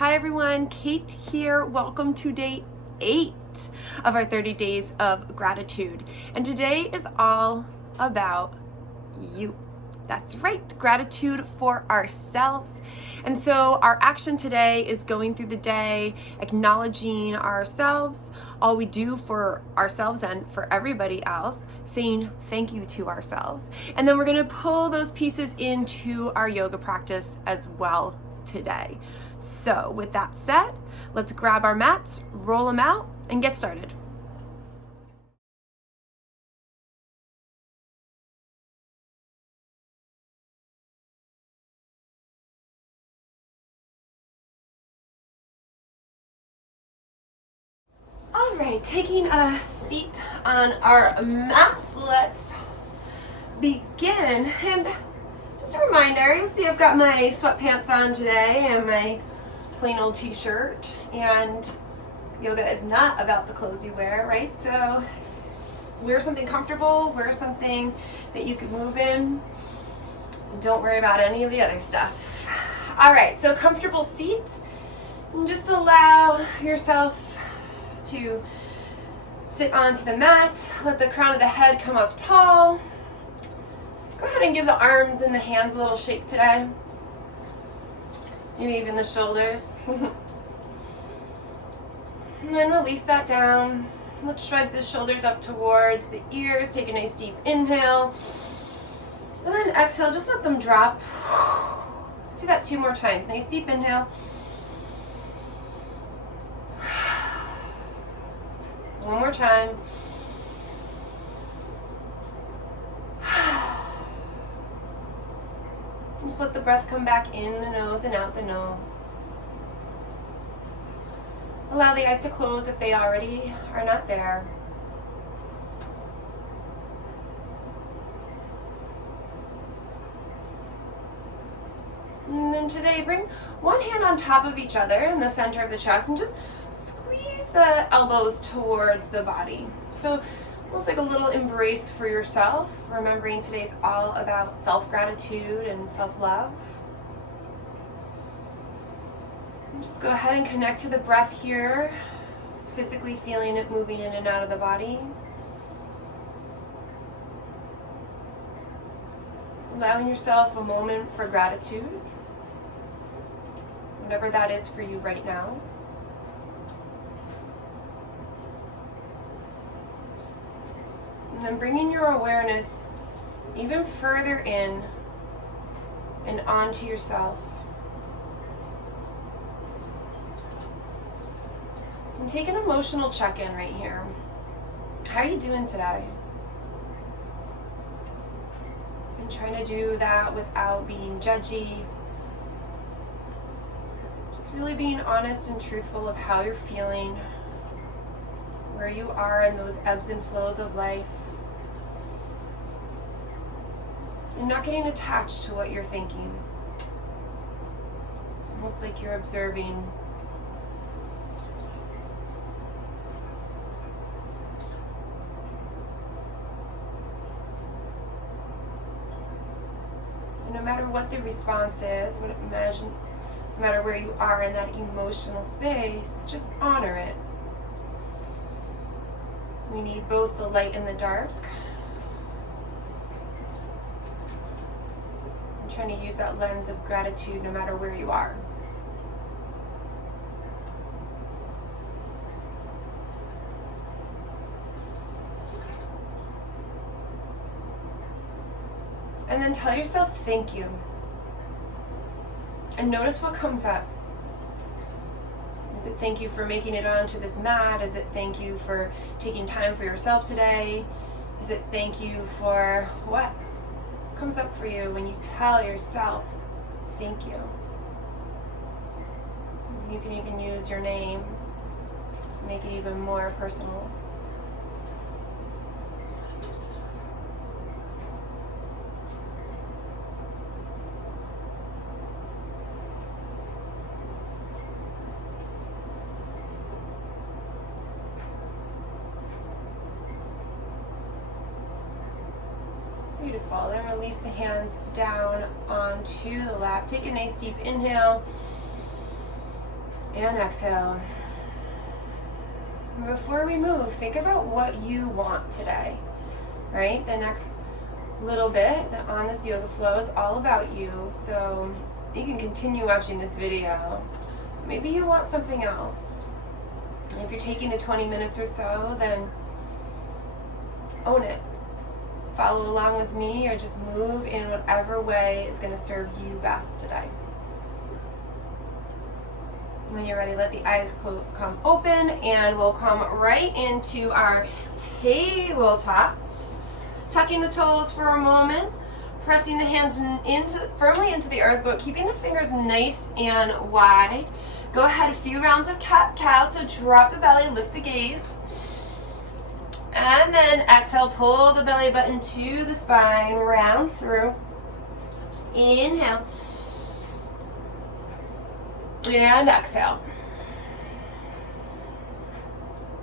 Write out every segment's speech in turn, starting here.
Hi everyone, Kate here. Welcome to day 8 of our 30 days of gratitude. And today is all about you. That's right, gratitude for ourselves. And so our action today is going through the day, acknowledging ourselves, all we do for ourselves and for everybody else, saying thank you to ourselves. And then we're gonna pull those pieces into our yoga practice as well today. So with that said, let's grab our mats, roll them out, and get started. All right, taking a seat on our mats, let's begin. And just a reminder, you'll see I've got my sweatpants on today and my plain old t-shirt, and yoga is not about the clothes you wear, right? So wear something comfortable, wear something that you can move in, and don't worry about any of the other stuff. All right, so comfortable seat, and just allow yourself to sit onto the mat. Let the crown of the head come up tall. Go ahead and give the arms and the hands a little shake today. Maybe even the shoulders. And then release that down. Let's shrug the shoulders up towards the ears. Take a nice deep inhale. And then exhale, just let them drop. Let's do that 2 more times. Nice deep inhale. One more time. Just let the breath come back in the nose and out the nose. Allow the eyes to close if they already are not there. And then today, bring one hand on top of each other in the center of the chest and just squeeze the elbows towards the body. So almost like a little embrace for yourself, remembering today's all about self-gratitude and self-love. Just go ahead and connect to the breath here, physically feeling it moving in and out of the body. Allowing yourself a moment for gratitude, whatever that is for you right now. And then bringing your awareness even further in and onto yourself. And take an emotional check-in right here. How are you doing today? And trying to do that without being judgy. Just really being honest and truthful of how you're feeling, where you are in those ebbs and flows of life. And not getting attached to what you're thinking. Almost like you're observing. And no matter what the response is, no matter where you are in that emotional space, just honor it. We need both the light and the dark. Trying to use that lens of gratitude no matter where you are. And then tell yourself thank you. And notice what comes up. Is it thank you for making it onto this mat? Is it thank you for taking time for yourself today? Is it thank you for what comes up for you when you tell yourself thank you? You can even use your name to make it even more personal. Beautiful. Then release the hands down onto the lap. Take a nice deep inhale. And exhale. Before we move, think about what you want today, right? The next little bit on this yoga flow is all about you, so you can continue watching this video. Maybe you want something else. And if you're taking the 20 minutes or so, then own it. Follow along with me or just move in whatever way is going to serve you best today. When you're ready, let the eyes come open and we'll come right into our tabletop. Tucking the toes for a moment, pressing the hands firmly into the earth, but keeping the fingers nice and wide. Go ahead, a few rounds of cat-cow, so drop the belly, lift the gaze. And then exhale, pull the belly button to the spine, round through. Inhale. And exhale.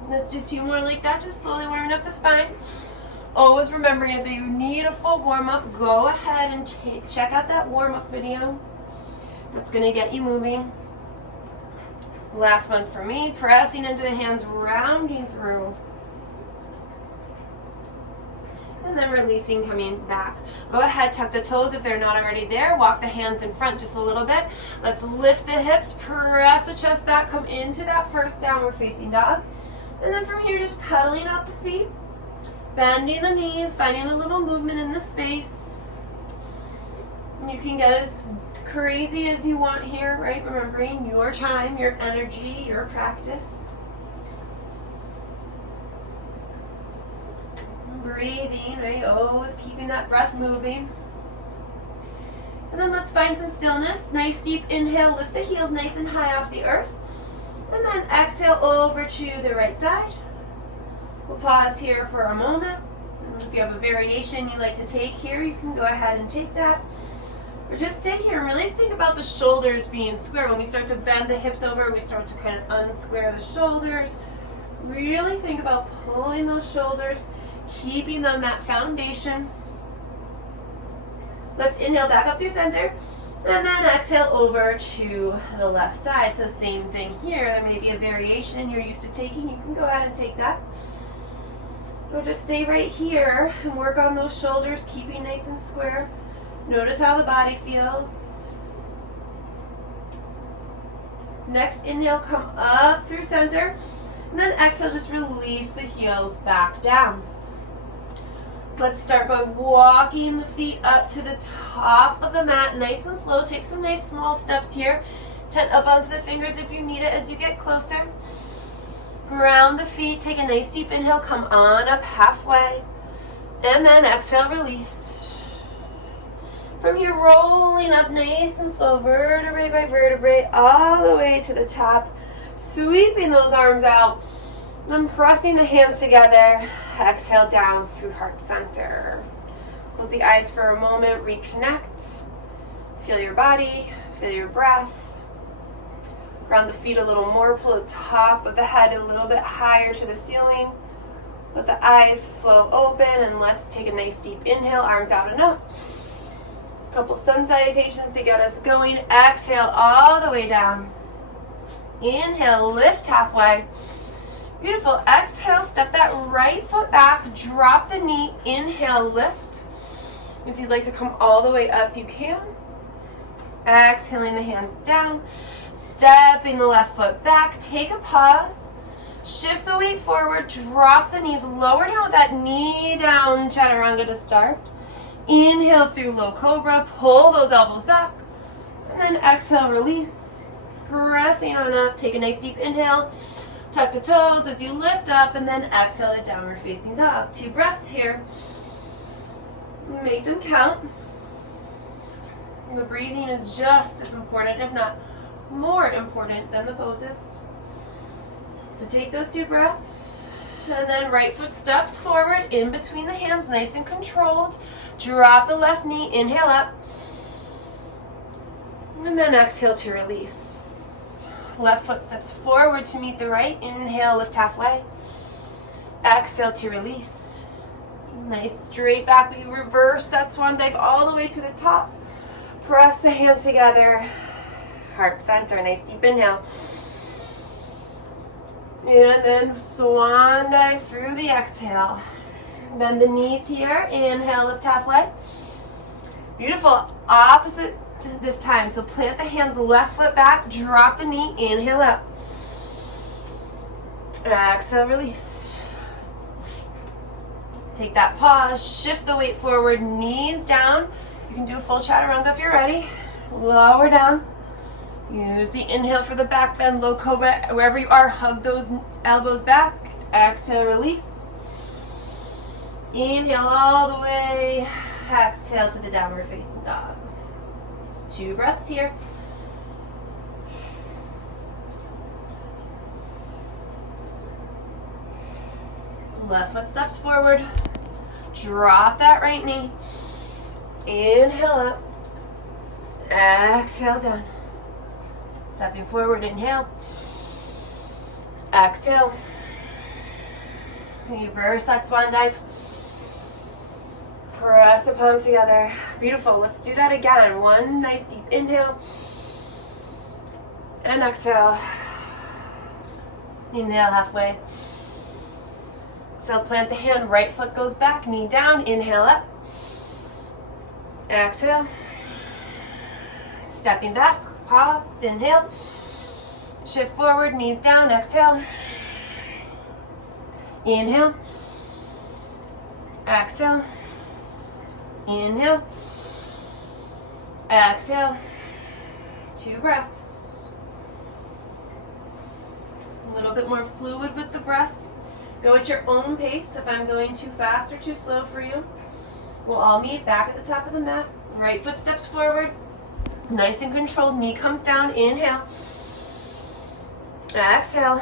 Let's do 2 more like that, just slowly warming up the spine. Always remembering, if you need a full warm-up, go ahead and check out that warm-up video. That's going to get you moving. Last one for me, pressing into the hands, rounding through. And then releasing, coming back. Go ahead, tuck the toes if they're not already there. Walk the hands in front just a little bit. Let's lift the hips, press the chest back, come into that first downward facing dog. And then from here, just pedaling out the feet. Bending the knees, finding a little movement in the space. You can get as crazy as you want here, right? Remembering your time, your energy, your practice. Breathing, right? Always keeping that breath moving. And then let's find some stillness. Nice deep inhale, lift the heels nice and high off the earth. And then exhale over to the right side. We'll pause here for a moment. If you have a variation you like to take here, you can go ahead and take that. Or just stay here and really think about the shoulders being square. When we start to bend the hips over, we start to kind of unsquare the shoulders. Really think about pulling those shoulders, keeping them that foundation. Let's inhale back up through center. And then exhale over to the left side. So same thing here. There may be a variation you're used to taking. You can go ahead and take that. Or just stay right here and work on those shoulders, keeping nice and square. Notice how the body feels. Next inhale, come up through center. And then exhale, just release the heels back down. Let's start by walking the feet up to the top of the mat, nice and slow. Take some nice small steps here. Tent up onto the fingers if you need it as you get closer. Ground the feet, take a nice deep inhale, come on up halfway. And then exhale, release. From here, rolling up nice and slow, vertebrae by vertebrae, all the way to the top. Sweeping those arms out. Then pressing the hands together. Exhale down through heart center. Close the eyes for a moment, reconnect. Feel your body, feel your breath. Ground the feet a little more, pull the top of the head a little bit higher to the ceiling. Let the eyes flow open and let's take a nice deep inhale, arms out and up. A couple sun salutations to get us going. Exhale all the way down. Inhale, lift halfway. Beautiful. Exhale, step that right foot back, drop the knee, inhale, lift. If you'd like to come all the way up, you can. Exhaling the hands down. Stepping the left foot back, take a pause, shift the weight forward, drop the knees, lower down with that knee down chaturanga to start. Inhale through low cobra, pull those elbows back, and then exhale, release. Pressing on up, take a nice deep inhale, tuck the toes as you lift up, and then exhale to downward facing dog. 2 breaths here. Make them count. The breathing is just as important, if not more important than the poses. So take those 2 breaths, and then right foot steps forward in between the hands, nice and controlled. Drop the left knee, inhale up, and then exhale to release. Left foot steps forward to meet the right, inhale, lift halfway. Exhale to release. Nice straight back, we reverse that swan dive all the way to the top. Press the hands together. Heart center, nice deep inhale. And then swan dive through the exhale. Bend the knees here. Inhale, lift halfway. Beautiful. Opposite this time. So plant the hands, left foot back, drop the knee, inhale up. Exhale, release. Take that pause, shift the weight forward, knees down. You can do a full chaturanga if you're ready. Lower down. Use the inhale for the back bend, low cobra. Wherever you are, hug those elbows back. Exhale, release. Inhale all the way. Exhale to the downward facing dog. 2 breaths here. Left foot steps forward. Drop that right knee. Inhale up. Exhale down. Stepping forward, inhale. Exhale. Reverse that swan dive. Press the palms together. Beautiful. Let's do that again. One nice deep inhale. And exhale. Inhale halfway. So plant the hand, right foot goes back, knee down, inhale up. Exhale. Stepping back, pause, inhale. Shift forward, knees down, exhale. Inhale. Exhale. Inhale. Exhale. 2 breaths. A little bit more fluid with the breath. Go at your own pace. If I'm going too fast or too slow for you, we'll all meet back at the top of the mat. Right foot steps forward. Nice and controlled. Knee comes down. Inhale. Exhale.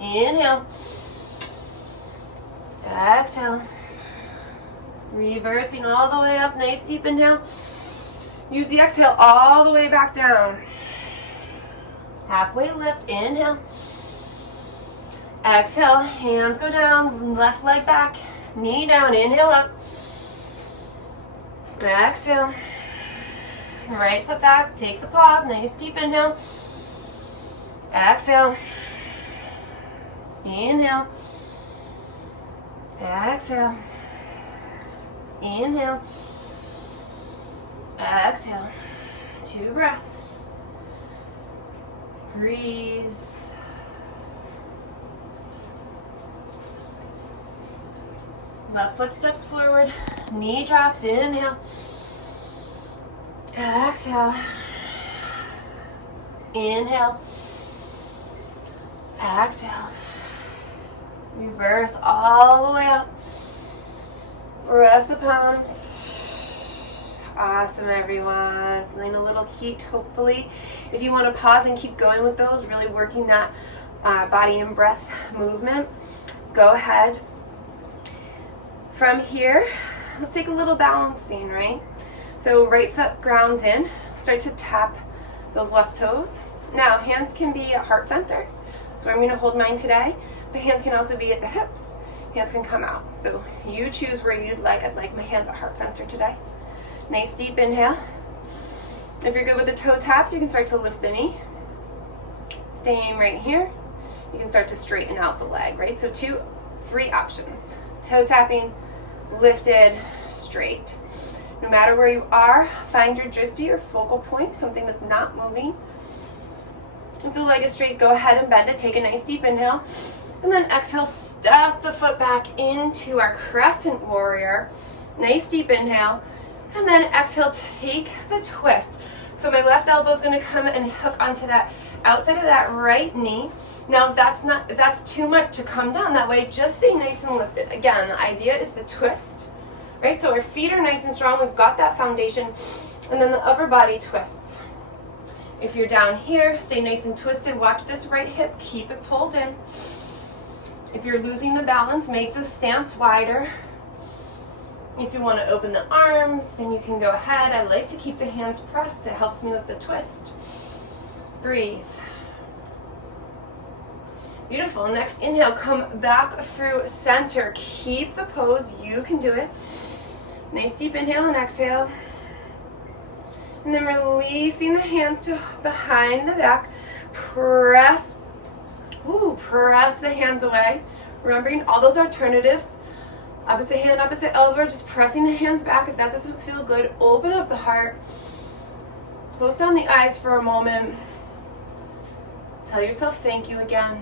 Inhale. Exhale. Reversing all the way up. Nice deep inhale. Use the exhale all the way back down. Halfway lift. Inhale. Exhale, hands go down, left leg back, knee down, inhale up. Exhale. Right foot back, take the pause, nice deep inhale. Exhale. Inhale. Exhale. Inhale. Exhale. 2 breaths. Breathe. Left foot steps forward, knee drops, inhale. Exhale. Inhale. Exhale. Reverse all the way up. Press the palms. Awesome, everyone. Feeling a little heat, hopefully. If you want to pause and keep going with those, really working that body and breath movement, go ahead. From here, let's take a little balancing, right? So right foot grounds in, start to tap those left toes. Now, hands can be at heart center. So I'm going to hold mine today, but hands can also be at the hips. Hands can come out. So you choose where you'd like. I'd like my hands at heart center today. Nice deep inhale. If you're good with the toe taps, you can start to lift the knee. Staying right here, you can start to straighten out the leg, right? So 3 options. Toe tapping, lifted, straight. No matter where you are, find your drishti or focal point, something that's not moving. If the leg is straight, go ahead and bend it. Take a nice deep inhale. And then exhale, step the foot back into our crescent warrior. Nice deep inhale. And then exhale, take the twist. So my left elbow is going to come and hook onto that outside of that right knee. Now, if that's too much to come down that way, just stay nice and lifted. Again, the idea is the twist, right? So our feet are nice and strong. We've got that foundation. And then the upper body twists. If you're down here, stay nice and twisted. Watch this right hip. Keep it pulled in. If you're losing the balance, make the stance wider. If you want to open the arms, then you can go ahead. I like to keep the hands pressed. It helps me with the twist. Breathe. Beautiful. Next inhale, come back through center. Keep the pose. You can do it. Nice deep inhale and exhale. And then releasing the hands to behind the back. Press Ooh, press the hands away. Remembering all those alternatives. Opposite hand, opposite elbow, just pressing the hands back. If that doesn't feel good, open up the heart. Close down the eyes for a moment. Tell yourself thank you again.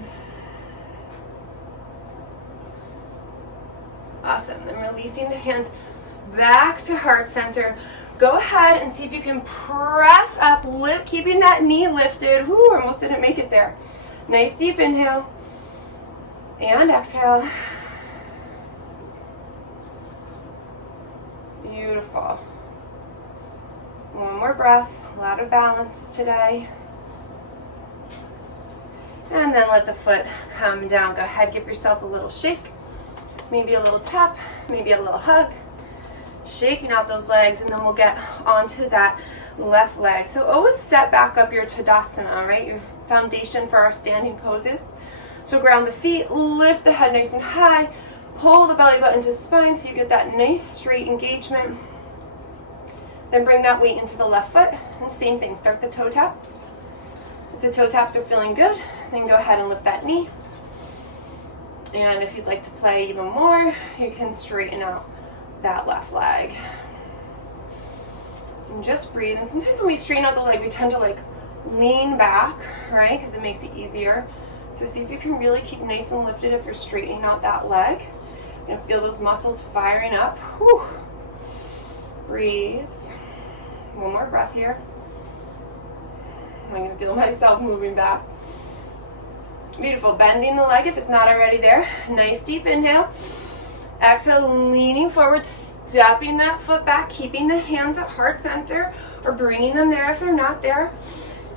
Awesome. Then releasing the hands back to heart center. Go ahead and see if you can press up, keeping that knee lifted. Whoo, almost didn't make it there. Nice deep inhale and exhale. Beautiful. One more breath. A lot of balance today. And then let the foot come down. Go ahead, give yourself a little shake. Maybe a little tap, maybe a little hug. Shaking out those legs, and then we'll get onto that left leg. So always set back up your Tadasana, right? Your foundation for our standing poses. So ground the feet, lift the head nice and high, pull the belly button to spine so you get that nice straight engagement. Then bring that weight into the left foot, and same thing, start the toe taps. If the toe taps are feeling good, then go ahead and lift that knee. And if you'd like to play even more, you can straighten out that left leg. And just breathe. And sometimes when we straighten out the leg, we tend to like lean back, right? Because it makes it easier. So see if you can really keep nice and lifted if you're straightening out that leg. You're gonna feel those muscles firing up. Whew. Breathe. One more breath here. I'm gonna feel myself moving back. Beautiful. Bending the leg if it's not already there. Nice deep inhale. Exhale, leaning forward, stepping that foot back, keeping the hands at heart center or bringing them there if they're not there.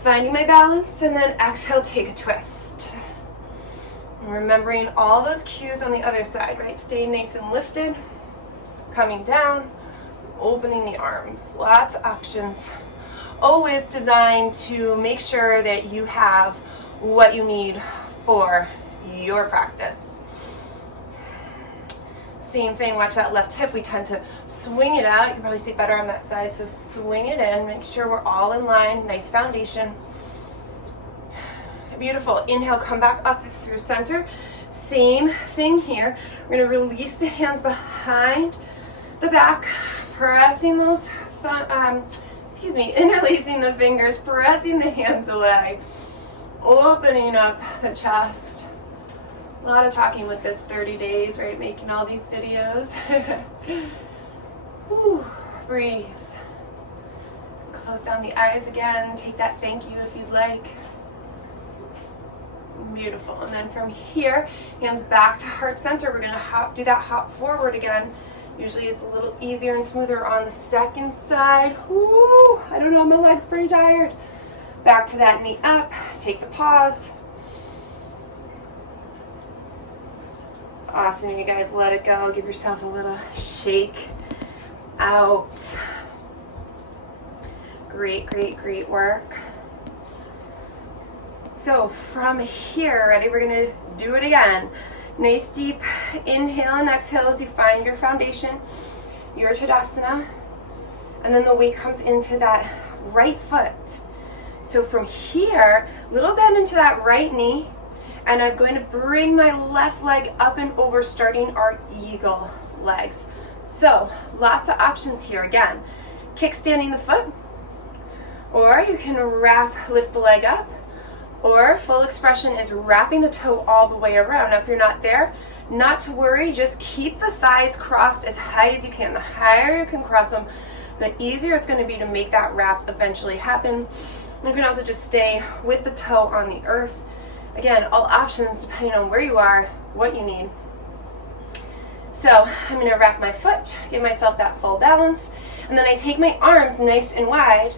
Finding my balance, and then exhale, take a twist. And remembering all those cues on the other side, right? Staying nice and lifted, coming down, opening the arms. Lots of options. Always designed to make sure that you have what you need for your practice. Same thing, watch that left hip. We tend to swing it out. You can probably see it better on that side. So swing it in, make sure we're all in line. Nice foundation. Beautiful. Inhale, come back up through center. Same thing here. We're going to release the hands behind the back, pressing those, interlacing the fingers, pressing the hands away, opening up the chest. A lot of talking with this 30 days, right? Making all these videos. Whew. Breathe. Close down the eyes again. Take that thank you if you'd like. Beautiful. And then from here, hands back to heart center. We're going to do that hop forward again. Usually it's a little easier and smoother on the second side. Woo! I don't know, my leg's pretty tired. Back to that knee up. Take the pause. Awesome, you guys, let it go. Give yourself a little shake out. Great, great, great work. So from here, ready, we're gonna do it again. Nice deep inhale and exhale as you find your foundation, your Tadasana. And then the weight comes into that right foot. So from here, little bend into that right knee. And I'm going to bring my left leg up and over, starting our eagle legs. So lots of options here. Again, kickstanding the foot, or you can lift the leg up, or full expression is wrapping the toe all the way around. Now if you're not there, not to worry, just keep the thighs crossed as high as you can. The higher you can cross them, the easier it's going to be to make that wrap eventually happen. You can also just stay with the toe on the earth. Again, all options depending on where you are, what you need. So I'm going to wrap my foot, give myself that full balance, and then I take my arms nice and wide,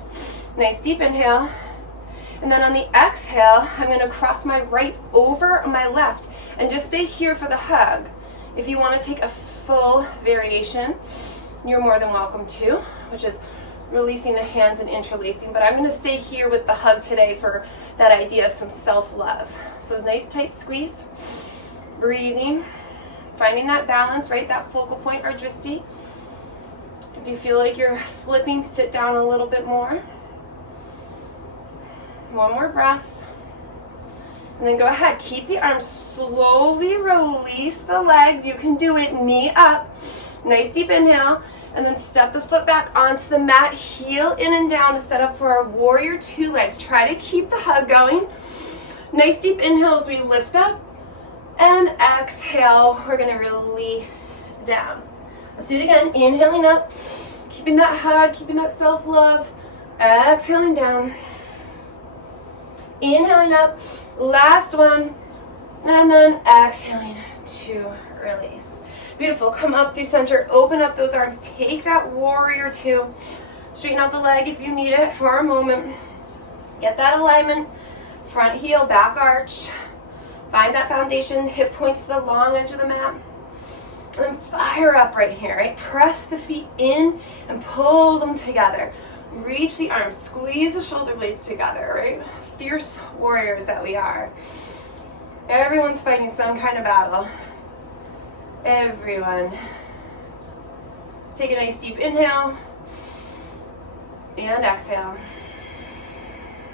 nice deep inhale, and then on the exhale, I'm going to cross my right over my left and just stay here for the hug. If you want to take a full variation, you're more than welcome to, which is releasing the hands and interlacing, but I'm going to stay here with the hug today for that idea of some self-love. So nice tight squeeze, breathing, finding that balance, right, that focal point or drishti. If you feel like you're slipping, sit down a little bit more. One more breath. And then go ahead, keep the arms, slowly release the legs. You can do it, knee up. Nice deep inhale. And then step the foot back onto the mat, heel in and down to set up for our warrior two legs. Try to keep the hug going. Nice deep inhale as we lift up. And exhale, we're gonna release down. Let's do it again, inhaling up, keeping that hug, keeping that self-love. Exhaling down. Inhaling up, last one. And then exhaling to release. Beautiful, come up through center, open up those arms, take that warrior two. Straighten out the leg if you need it for a moment. Get that alignment, front heel, back arch. Find that foundation, hip points to the long edge of the mat. And then fire up right here, right? Press the feet in and pull them together. Reach the arms, squeeze the shoulder blades together, right? Fierce warriors that we are. Everyone's fighting some kind of battle. Everyone. Take a nice deep inhale and exhale.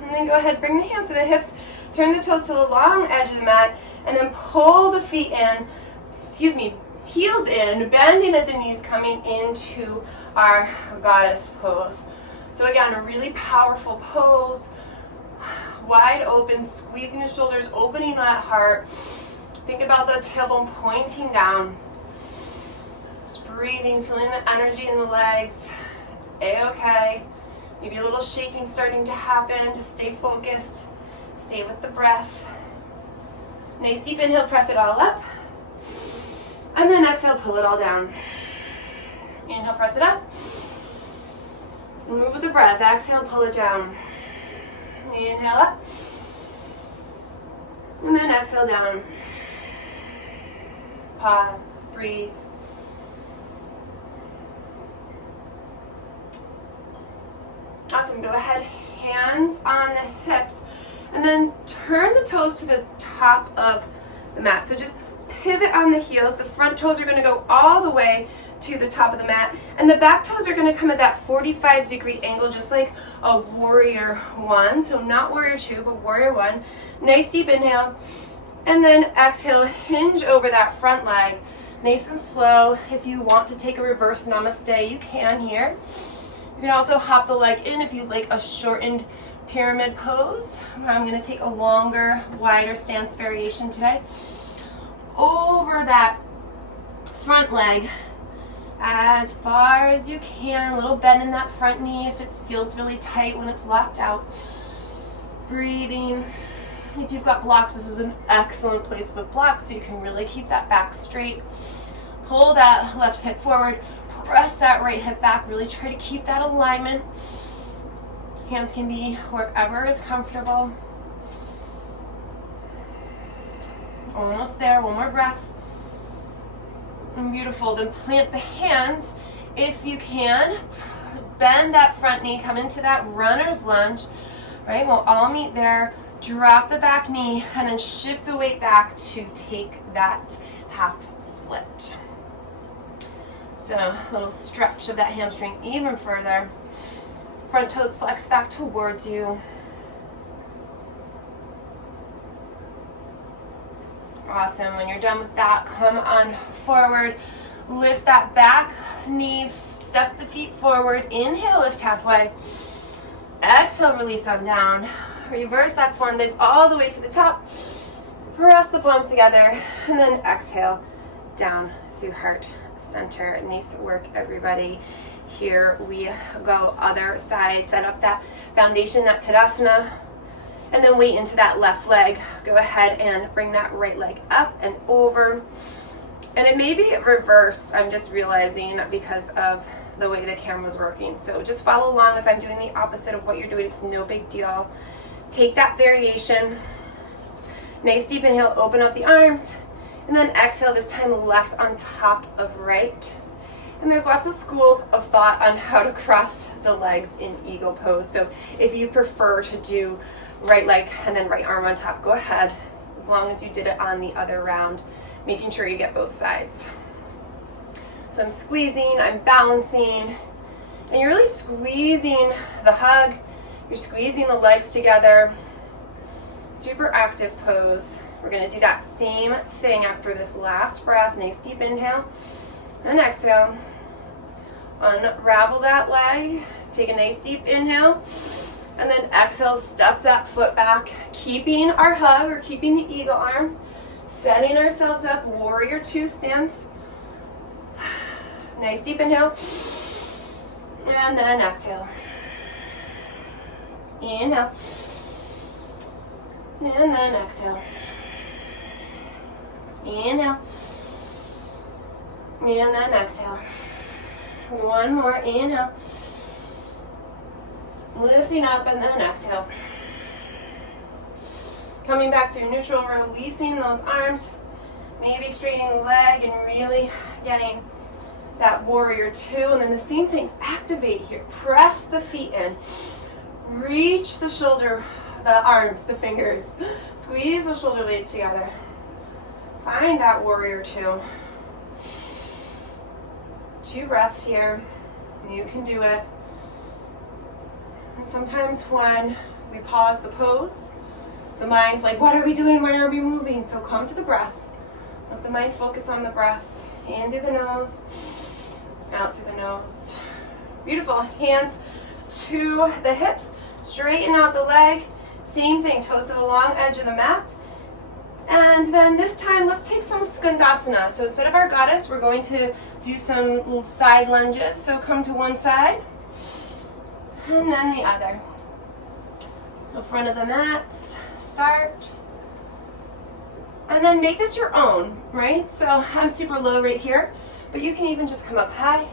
And then go ahead, bring the hands to the hips, turn the toes to the long edge of the mat, and then pull the feet in, heels in, bending at the knees, coming into our goddess pose. So again, a really powerful pose, wide open, squeezing the shoulders, opening that heart. Think about the tailbone pointing down. Just breathing, feeling the energy in the legs. It's a-okay. Maybe a little shaking starting to happen. Just stay focused. Stay with the breath. Nice deep inhale, press it all up. And then exhale, pull it all down. Inhale, press it up. Move with the breath. Exhale, pull it down. Inhale up. And then exhale down. Pause, breathe. Awesome, go ahead, hands on the hips, and then turn the toes to the top of the mat. So just pivot on the heels. The front toes are gonna go all the way to the top of the mat, and the back toes are gonna come at that 45-degree angle, just like a warrior one. So not warrior two, but warrior one. Nice deep inhale. And then exhale, hinge over that front leg, nice and slow. If you want to take a reverse namaste, you can here. You can also hop the leg in if you like a shortened pyramid pose. I'm gonna take a longer, wider stance variation today. Over that front leg as far as you can, a little bend in that front knee if it feels really tight when it's locked out. Breathing. If you've got blocks, this is an excellent place with blocks, so you can really keep that back straight. Pull that left hip forward, press that right hip back, really try to keep that alignment. Hands can be wherever is comfortable. Almost there, one more breath. And beautiful, then plant the hands if you can. Bend that front knee, come into that runner's lunge, right? We'll all meet there. Drop the back knee and then shift the weight back to take that half split. So a little stretch of that hamstring even further. Front toes flex back towards you. Awesome. When you're done with that, come on forward. Lift that back knee, step the feet forward. Inhale, lift halfway. Exhale, release on down. Reverse that swan dive all the way to the top. Press the palms together and then exhale down through heart center. Nice work, everybody. Here we go, other side. Set up that foundation, that Tadasana, and then weight into that left leg. Go ahead and bring that right leg up and over. And it may be reversed, I'm just realizing, because of the way the camera's working. So just follow along. If I'm doing the opposite of what you're doing, it's no big deal. Take that variation. Nice deep inhale, open up the arms, and then exhale, this time left on top of right. And there's lots of schools of thought on how to cross the legs in eagle pose. So if you prefer to do right leg and then right arm on top, go ahead, as long as you did it on the other round, making sure you get both sides. So I'm squeezing, I'm balancing, and you're really squeezing the hug. You're squeezing the legs together. So super active pose. We're going to do that same thing after this last breath. Nice deep inhale and exhale. Unravel that leg. Take a nice deep inhale. And then exhale, step that foot back. Keeping our hug or keeping the eagle arms. Setting ourselves up. Warrior two stance. Nice deep inhale. And then exhale. Inhale. And then exhale. Inhale. And then exhale. One more. Inhale. Lifting up and then exhale. Coming back through neutral, releasing those arms. Maybe straightening the leg and really getting that warrior two. And then the same thing, activate here. Press the feet in. Reach the shoulder, the arms, the fingers. Squeeze the shoulder blades together. Find that warrior two. 2 breaths here. You can do it. And sometimes when we pause the pose, the mind's like, what are we doing? Why are we moving? So come to the breath. Let the mind focus on the breath. In through the nose, out through the nose. Beautiful. Hands to the hips. Straighten out the leg. Same thing, toes to the long edge of the mat. And then this time, let's take some Skandasana. So instead of our goddess, we're going to do some side lunges. So come to one side, and then the other. So front of the mat, start. And then make this your own, right? So I'm super low right here, but you can even just come up high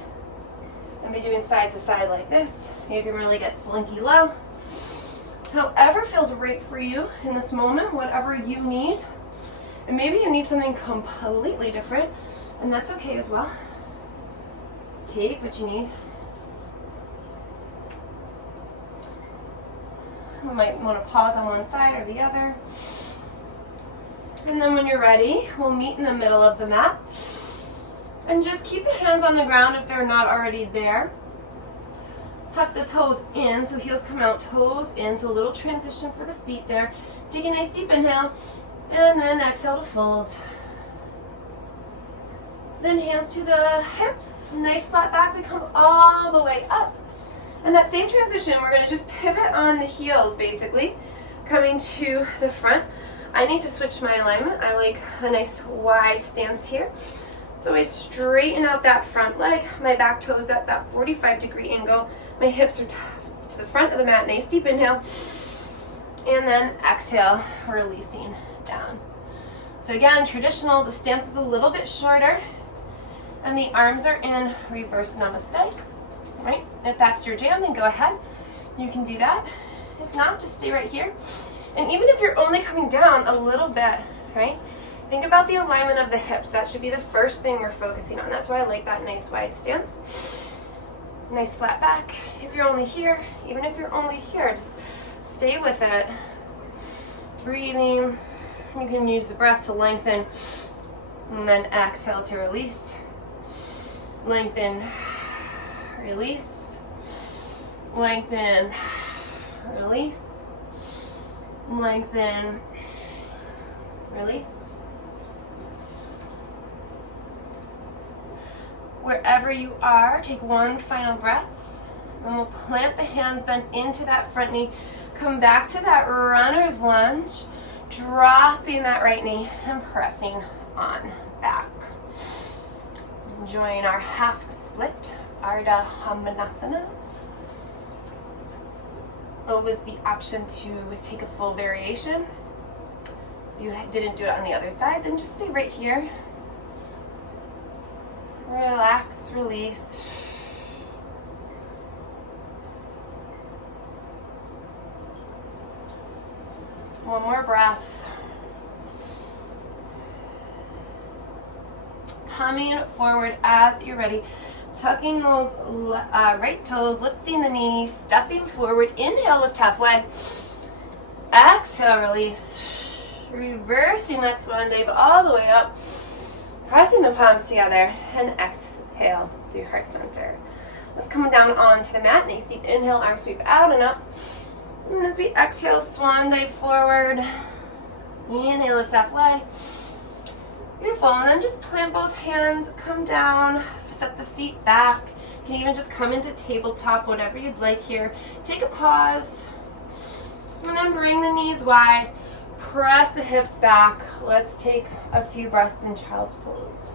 and be doing side to side like this. You can really get slinky low. However feels right for you in this moment, whatever you need. And maybe you need something completely different, and that's okay as well. Take what you need. You might want to pause on one side or the other. And then when you're ready, we'll meet in the middle of the mat. And just keep the hands on the ground if they're not already there. Tuck the toes in, so heels come out, toes in, so a little transition for the feet there. Take a nice deep inhale, and then exhale to fold. Then hands to the hips, nice flat back, we come all the way up. And that same transition, we're going to just pivot on the heels, basically, coming to the front. I need to switch my alignment. I like a nice wide stance here. So I straighten out that front leg, my back toes at that 45-degree angle. My hips are to the front of the mat, nice deep inhale. And then exhale, releasing down. So again, traditional, the stance is a little bit shorter. And the arms are in reverse namaste, right? If that's your jam, then go ahead. You can do that. If not, just stay right here. And even if you're only coming down a little bit, right? Think about the alignment of the hips. That should be the first thing we're focusing on. That's why I like that nice wide stance. Nice flat back. If you're only here, even if you're only here, just stay with it. Breathing. You can use the breath to lengthen. And then exhale to release. Lengthen. Release. Lengthen. Release. Lengthen. Release. Wherever you are, take one final breath. Then we'll plant the hands, bend into that front knee. Come back to that runner's lunge, dropping that right knee and pressing on back. Enjoying our half split, Ardha Hamanasana. Always the option to take a full variation. If you didn't do it on the other side, then just stay right here. Relax, release. One more breath. Coming forward as you're ready. Tucking those right toes, lifting the knees, stepping forward. Inhale, lift halfway. Exhale, release. Reversing that swan dive all the way up. Pressing the palms together and exhale through heart center. Let's come down onto the mat. Nice deep inhale, arms sweep out and up. And then as we exhale, swan dive forward. Inhale, lift halfway. Beautiful, and then just plant both hands, come down, set the feet back. You can even just come into tabletop, whatever you'd like here. Take a pause, and then bring the knees wide. Press the hips back. Let's take a few breaths in child's pose.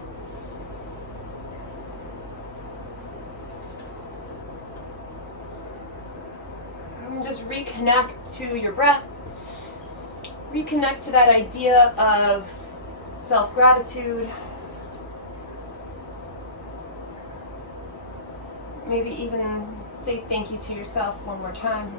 And just reconnect to your breath. Reconnect to that idea of self-gratitude. Maybe even say thank you to yourself one more time.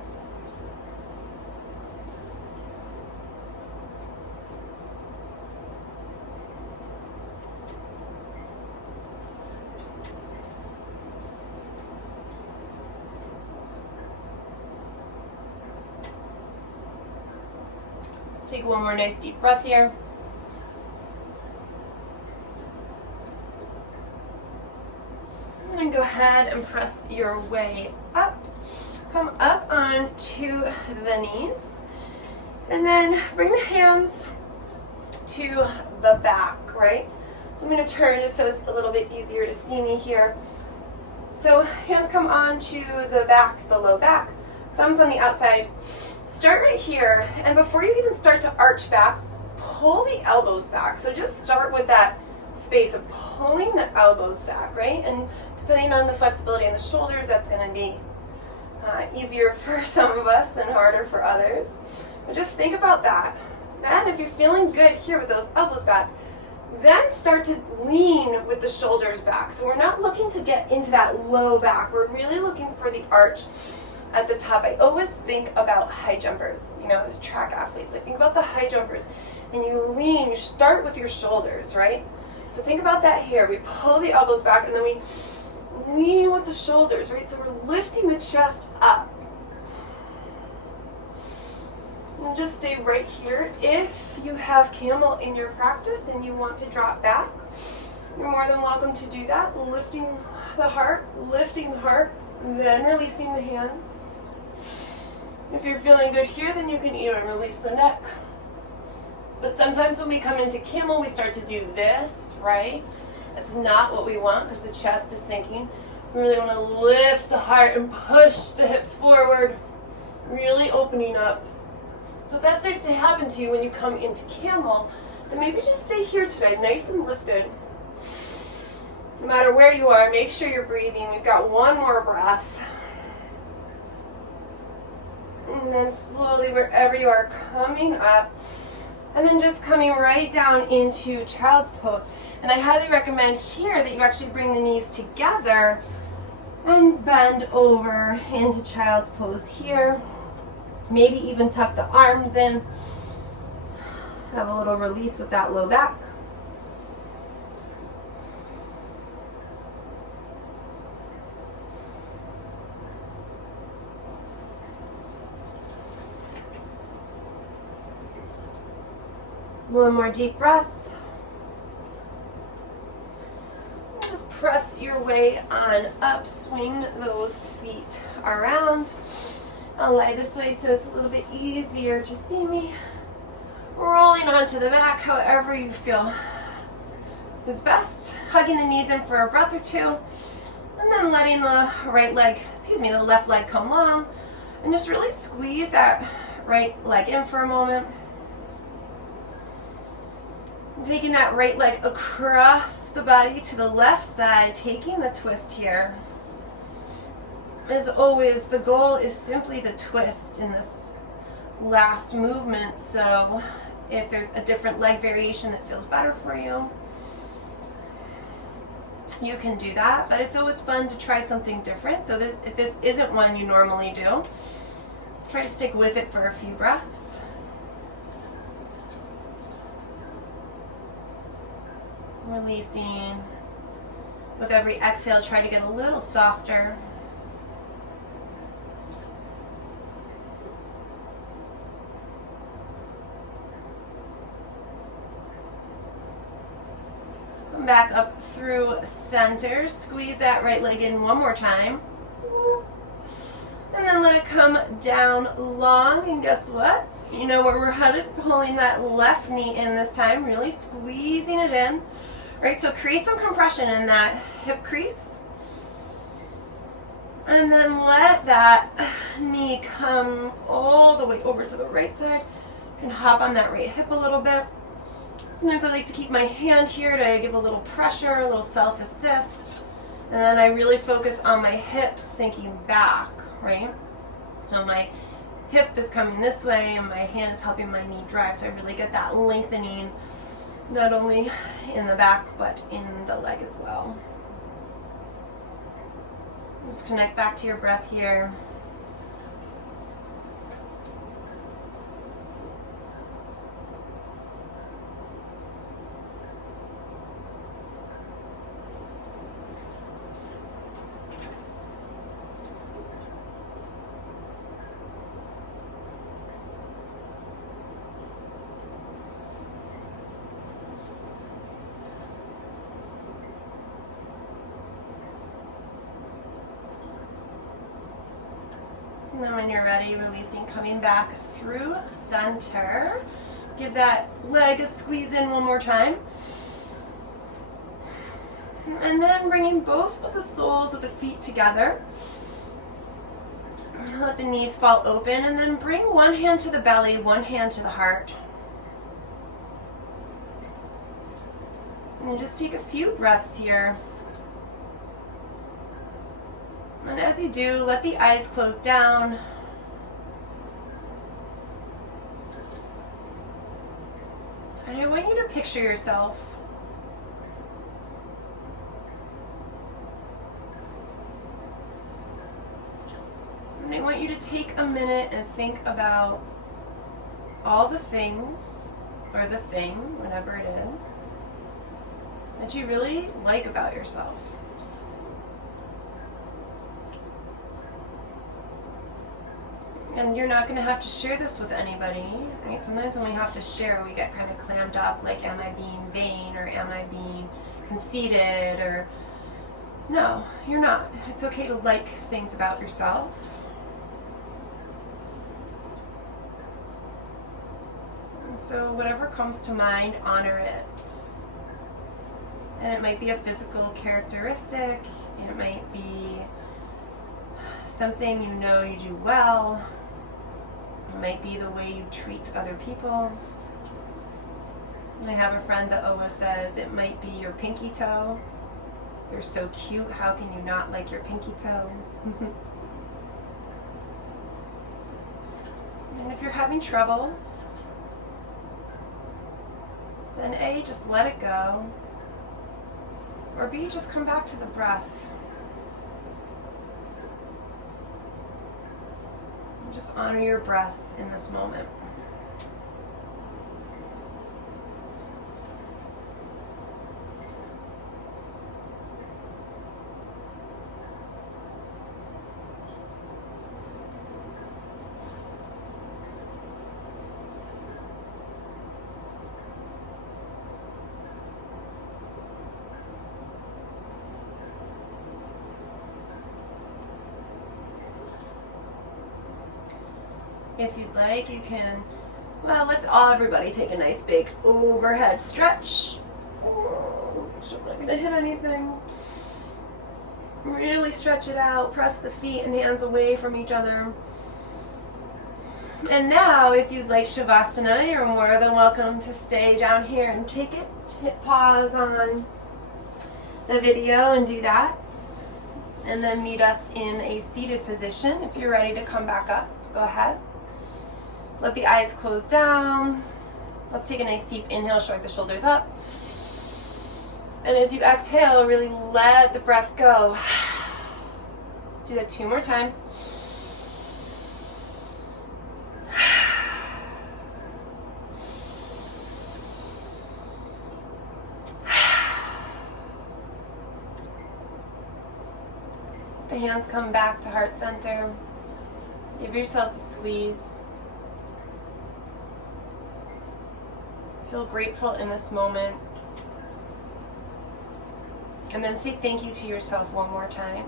Take one more nice deep breath here. And then go ahead and press your way up. Come up onto the knees. And then bring the hands to the back, right? So I'm going to turn just so it's a little bit easier to see me here. So hands come onto the back, the low back. Thumbs on the outside. Start right here, and before you even start to arch back, pull the elbows back. So just start with that space of pulling the elbows back, right? And depending on the flexibility in the shoulders, that's going to be easier for some of us and harder for others. But just think about that. Then if you're feeling good here with those elbows back, then start to lean with the shoulders back. So we're not looking to get into that low back. We're really looking for the arch at the top. I always think about high jumpers, as track athletes. I think about the high jumpers, and you lean, you start with your shoulders, right? So think about that here. We pull the elbows back, and then we lean with the shoulders, right? So we're lifting the chest up. And just stay right here. If you have camel in your practice and you want to drop back, you're more than welcome to do that. Lifting the heart, then releasing the hands. If you're feeling good here, then you can even release the neck. But sometimes when we come into camel, we start to do this, right? That's not what we want because the chest is sinking. We really want to lift the heart and push the hips forward, really opening up. So if that starts to happen to you when you come into camel, then maybe just stay here today, nice and lifted. No matter where you are, make sure you're breathing. We've got one more breath. And then slowly, wherever you are, coming up. And then just coming right down into child's pose. And I highly recommend here that you actually bring the knees together and bend over into child's pose here. Maybe even tuck the arms in. Have a little release with that low back. One more deep breath. Just press your way on up. Swing those feet around. I'll lie this way so it's a little bit easier to see me. Rolling onto the back, however you feel is best. Hugging the knees in for a breath or two. And then letting the the left leg come long. And just really squeeze that right leg in for a moment. Taking that right leg across the body to the left side, taking the twist here. As always, the goal is simply the twist in this last movement. So if there's a different leg variation that feels better for you, you can do that. But it's always fun to try something different. So if this isn't one you normally do, try to stick with it for a few breaths. Releasing. With every exhale, try to get a little softer. Come back up through center. Squeeze that right leg in one more time. And then let it come down long. And guess what? you know where we're headed, pulling that left knee in this time, really squeezing it in. Right, so create some compression in that hip crease. And then let that knee come all the way over to the right side. You can hop on that right hip a little bit. Sometimes I like to keep my hand here to give a little pressure, a little self-assist. And then I really focus on my hips sinking back, right? So my hip is coming this way and my hand is helping my knee drive. So I really get that lengthening, not only in the back, but in the leg as well. Just connect back to your breath here. And then when you're ready, releasing, coming back through center. Give that leg a squeeze in one more time. And then bringing both of the soles of the feet together. Let the knees fall open, and then bring one hand to the belly, one hand to the heart. And just take a few breaths here. And as you do, let the eyes close down. And I want you to picture yourself and I want you to take a minute and think about all the things, or the thing, whatever it is, that you really like about yourself. And you're not going to have to share this with anybody, right? Sometimes when we have to share, we get kind of clammed up, like, am I being vain, or am I being conceited, or... No, you're not. It's okay to like things about yourself. And so whatever comes to mind, honor it. And it might be a physical characteristic, it might be something you know you do well. It might be the way you treat other people. I have a friend that always says it might be your pinky toe. They're so cute, how can you not like your pinky toe? And if you're having trouble, then A, just let it go. Or B, just come back to the breath. Just honor your breath in this moment. If you'd like, you can, well, everybody take a nice big overhead stretch. So I'm not going to hit anything. Really stretch it out. Press the feet and hands away from each other. And now, if you'd like Shavasana, you're more than welcome to stay down here and take it. Hit pause on the video and do that. And then meet us in a seated position. If you're ready to come back up, go ahead. Let the eyes close down. Let's take a nice deep inhale, shrug the shoulders up. And as you exhale, really let the breath go. Let's do that 2 more times. The hands come back to heart center. Give yourself a squeeze. Feel grateful in this moment. And then say thank you to yourself one more time.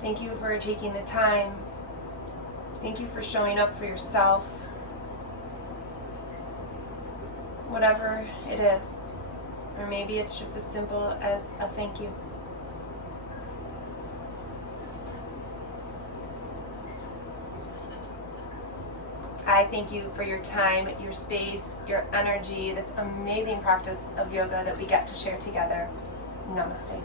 Thank you for taking the time Thank you for showing up for yourself, whatever it is. Or maybe it's just as simple as a thank you. I thank you for your time, your space, your energy, this amazing practice of yoga that we get to share together. Namaste.